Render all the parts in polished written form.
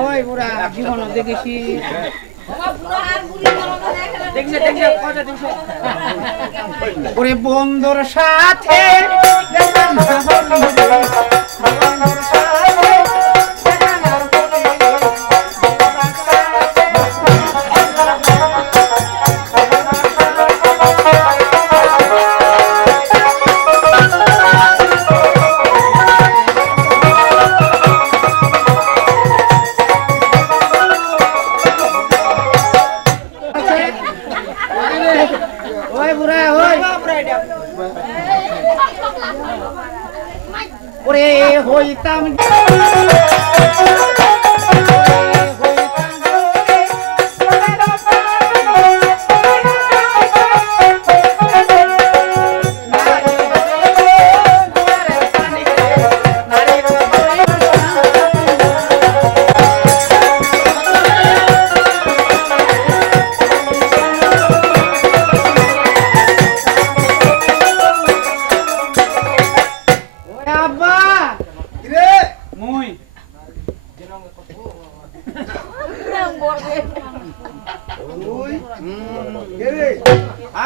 ওই বুড়া জীবন দেখেছি ওরে বন্ধুর সাথে ওরে হইতাম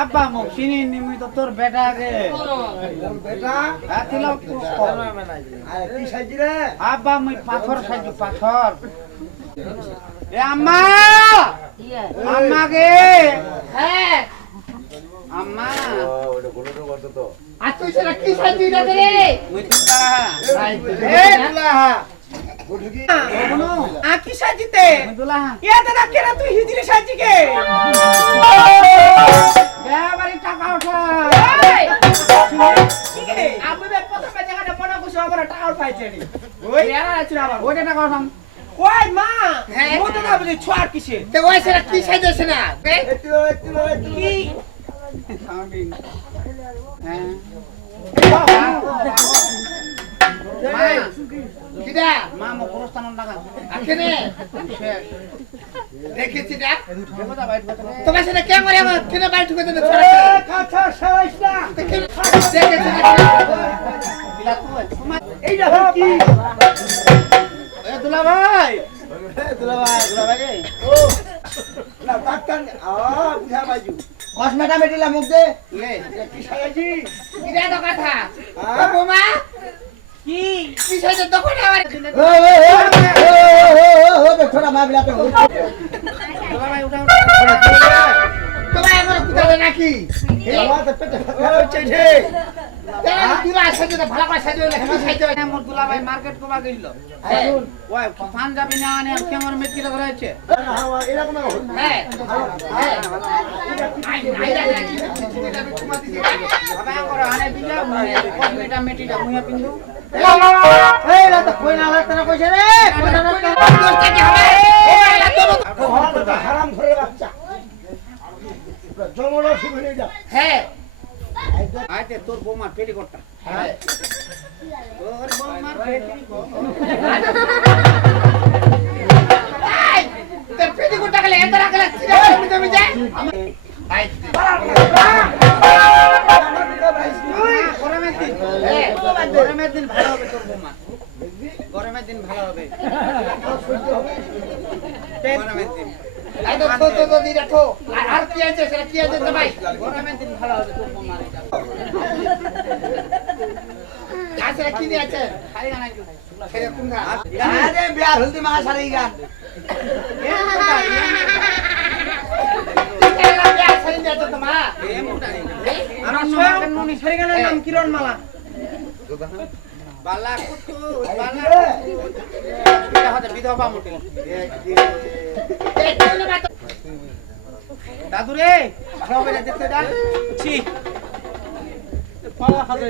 আব্বা মুখ চিনি নিমি তো তোর বেটা গে বেটা আতিলা আরে কি সাজি রে আব্বা মুই পাথর সাজি পাথর এ আম্মা আম্মা গে হ্যাঁ আম্মা ওটা কোন তো কত তো আজ তুই সেটা কি সাজি রে মুই তুলা এ তুলা আকি সাজিতে ইয়া দাদা কেন তুই হিজলি সাজিকে বাড়ি টাকা ওঠা আমি প্রথমে জায়গাটা পড়া বসে আবার টাকা উঠাইছে ওই আছে আবার ওইটা টাকা উঠাম ওই মা ও তো না বুঝি ছোট কিসে তে ওই সেটা কি সাজেছে না কি হ্যাঁ কিডা মামা পুরস্তান লাগা আকেনে দেখেছি না দেখো দা বাইট কথা তোমার সাথে কে মরে আমার কেন বাইট ঢুকে দেবে ছড়া কাছা সাইস না দেখেছি বিলা তোমার এইটা কি এ দুলা ভাই দুলা ভাই ও না ডাক্তার বুঝা বাজু কসমেটা মেটিলা মুখ দে লে কি সাইজি কিডা তো কথা ও বোমা কি বিষয়টা তখন আমার থোড়া মামলা তো তোমার ভাই উঠাও তোমার আমার কুতালে নাকি আমার তো পেটে চাইছে তুলা সাজে ভালো করে সাজে লেখা সাজে আমার দুলা ভাই মার্কেট কোবা গইল ওই ফান যাবি না আনে আর কেমন মেটকিটা ধরাইছে এরকম হ্যাঁ বাবা করে আনে দিলা কসমেটা মেটিটা মুয়া পিন্দু এই লা তো কই না লাগতে না কইছে রে কইনা না দোস্ত কি হবে এই লা তো হারাম ঘরে বাচ্চা জমলো শুনে যা হ্যাঁ আইতে তোর বৌমার পেটিকোটটা হ্যাঁ তোর বৌমার পেটিকোট এই তোর পেটিকোটটা গেলে এত রাখলে চিরা তুমি যায় আই গরমের দিন ভালো হবে তোর বৌমা গরমের দিন ভালো হবে গরমের দিন আই তো তো দি রাখো আর কি আছে সেটা কি আছে তো ভাই গরমের দিন ভালো হবে তোর বৌমা আছে কি দি আছে খালি গান আছে খেলে কোন গান আরে বিয়ার হলদি মা সারি গান বিয়ার সারি দে তো মা আমার নাম ননি সারি গানের নাম কিরণ মালা বালা কুতু বালা এটা হচ্ছে বিধবা মোটেল দাদু রে ভালো হবে না দেখতে যা ছি পাওয়া খাবে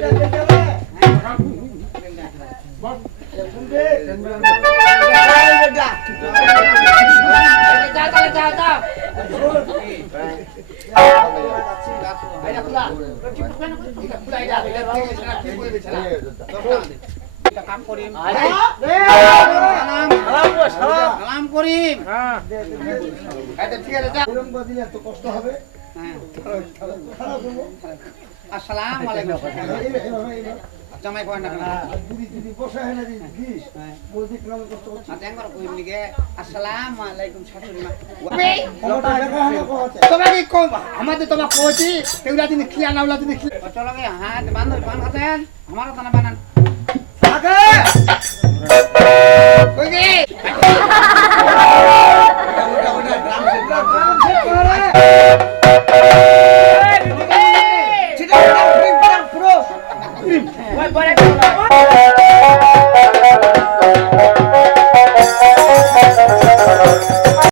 কষ্ট হবে আসসালামু আলাইকুম জামাই কয় না কেন আচ্ছা একবার কইম নিকে আসসালামু আলাইকুম শাশুড়ি মা তোমাকে কম আমাদের তোমার কোচি কেউলা দিন খিয়া নাওলা দিন চলো গে হাত বান্ধব পান খাতেন আমার কথা না বানান